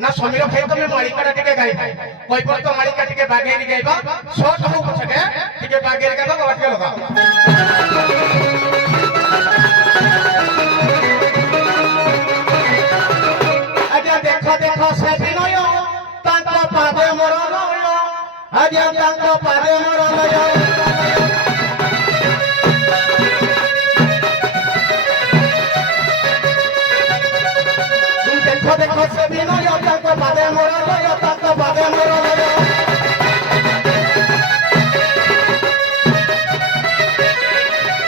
ना समीर भाई तमे मालिकाटा टिके गाइबा कोई पर तो मालिका टिके बागेरी गाइबा शॉर्ट हो पछके टिके बागेरी गाइबा बाटके लगा आजा देखो देखो से बिनय तांको पादे मोर लय आजा तांको पादे मोर लय देखो देखो से बिनय तांको पादे मोर लय तांको पादे मोर लय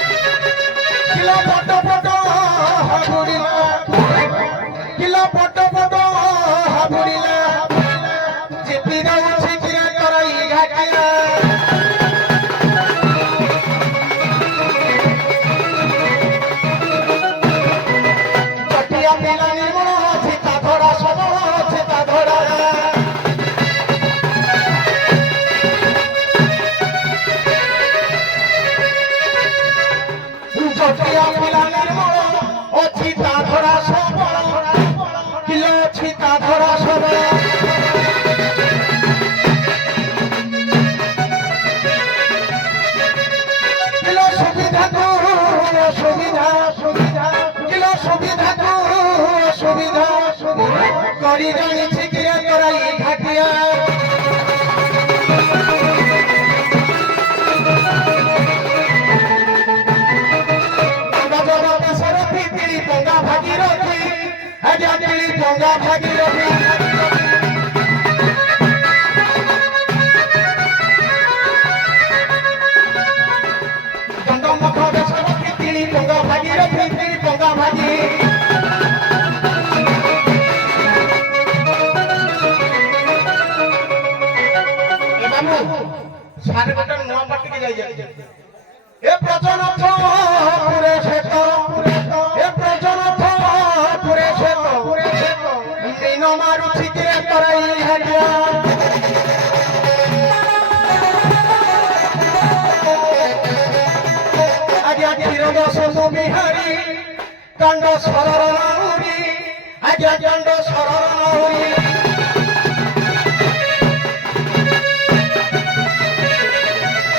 किलो फोटो फोटो हाबुड़िला किलो फोटो फोटो हाबुड़िला जिति जाउछि किरे कराई घाटिया चटिया पिला निर्मल छिता धरा सब छिता धरा चटिया पिला निर्मल छिता धरा सब किलो छिता धरा सब किलो सुविधा को सुविधा सुविधा किलो सुविधा को सुविधा सुविधा करी जानी छिकिरे कराई घाटिया गंगा जगत सरस्वती तिली गंगा भागीरथी आजा तिली गंगा भागीरथी गंगा मखर सरस्वती तिली गंगा भागीरथी तिली गंगा भागी ए बाबू सारे गोटे नुआ पार्टी के जाई जाई ए प्रजनथ पुरे शेत ए प्रजनथ पुरे शेत दिन मारू छिकिरे कराई हरिया आज्ञा क्षीरद सोमु बिहारी कांड सरर नाउरी आज्ञा कांड सरर नाउरी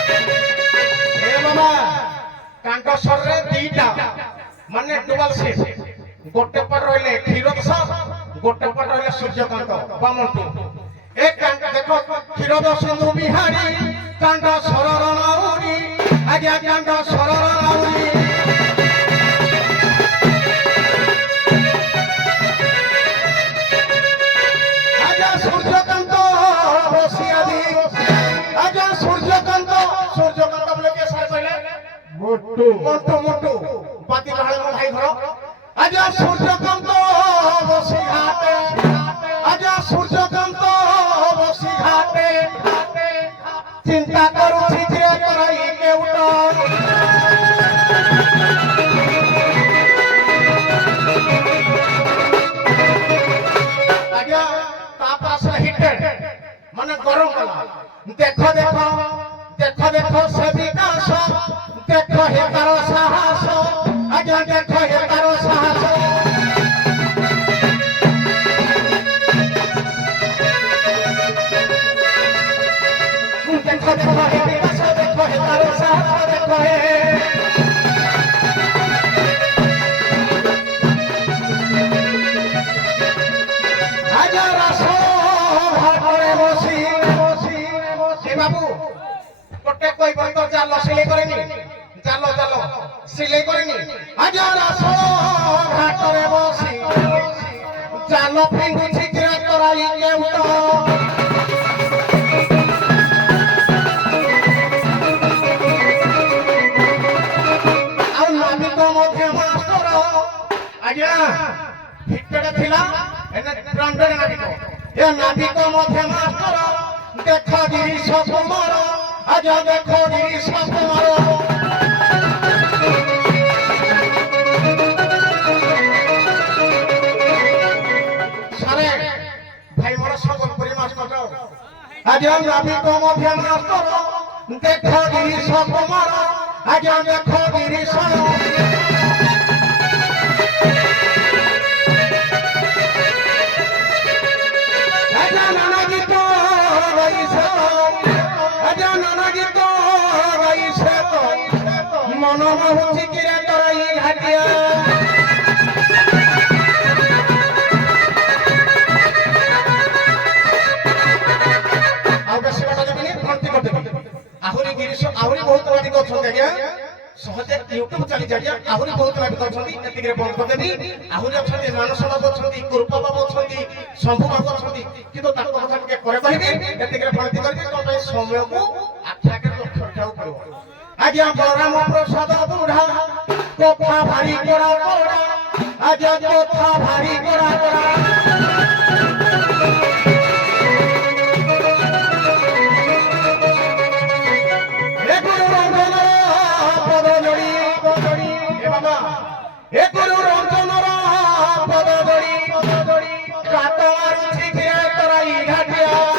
ए बाबा कांड सररे दीटा माने डबल सेट गोटे पर रहले क्षीरद गोटे पर रहले सूर्यकांत बामंटू एक कांड देखो क्षीरद सोमु बिहारी कांड सरर नाउरी आज्ञा कांड सरर नाउरी आज्ञा सूर्यकांत बसियादी आज्ञा सूर्यकांत सूर्यकांत बोले के सारे पहले मोटू मोटू मोटू बाती बहाले मो भाई घर आज्ञा सूर्यकांत बसी घाटे आज्ञा सूर्यकांत बसी घाटे चिंता करू छिकिरे कराई केउटा आज्ञा तापर से हिट माने गरम कला देखो देखो देखो देखो से विकास देखो हे करो साहस आज्ञा देखो हे करो साहस देखो देखो हे विकास देखो हे करो साहस देखो हे आजा रासो भागरे बसी बसी बसी बाबू गोटे कोई बंद जाल सिलाई करेनी जाल जाल सिलाई करेनी आजा रासो भागरे बसी जाल फिंगु छिकिरे कराई केउटा आ नाविक मध्य मास्टर आज्ञा फिटड़ा थिला एने ब्रांडेड नाविक ए नाविक मध्य मास्टर देखो गिरीश कुमार आजा देखो गिरीश कुमार सारे भाई मोर सबलपुरी मास्टर आजा नाविक मध्य मास्टर देखो गिरीश कुमार आजा देखो गिरीश মন মহুছি কিরে তরাই ঘাটিয়া আহুরি গিরিশ আহুরি বহুত ଅଧିକ ଅଛନ୍ତି ଆଜ୍ଞା ସହଜେ ୟୁଟ୍ୟୁବ ଚାଲି ଯାଇ ଆହୁରି ବହୁତ ଅଧିକ ଅଛନ୍ତି ଏତିକିରେ ବନ୍ଦ କରିଦେବି ଆହୁରି ଅଛନ୍ତି ମାନସ ବାବୁ ଅଛନ୍ତି କୃପ ବାବୁ ଅଛନ୍ତି ଶମ୍ଭୁ ବାବୁ ଅଛନ୍ତି କିନ୍ତୁ ତାଙ୍କ କଥା ଟିକେ ପରେ କହିବି ଏତିକିରେ ବନ୍ଦ କରିବି କଣ ପାଇଁ ସମୟକୁ ଆଖି ଆଗରେ ଲକ୍ଷ୍ୟ ରଖିବାକୁ ପଡ଼ିବ ଆଜ୍ଞା ବଳରାମ ପ୍ରସାଦ ବୁଢ଼ା କଥା ଭାରି କଡ଼ା କଡ଼ା ଆଜ୍ଞା କଥା ଭାରି କଡ଼ା କଡ଼ା গুরু রঞ্জনর পদ ধরি কাত মারুছি তরাই ঘাটিয়া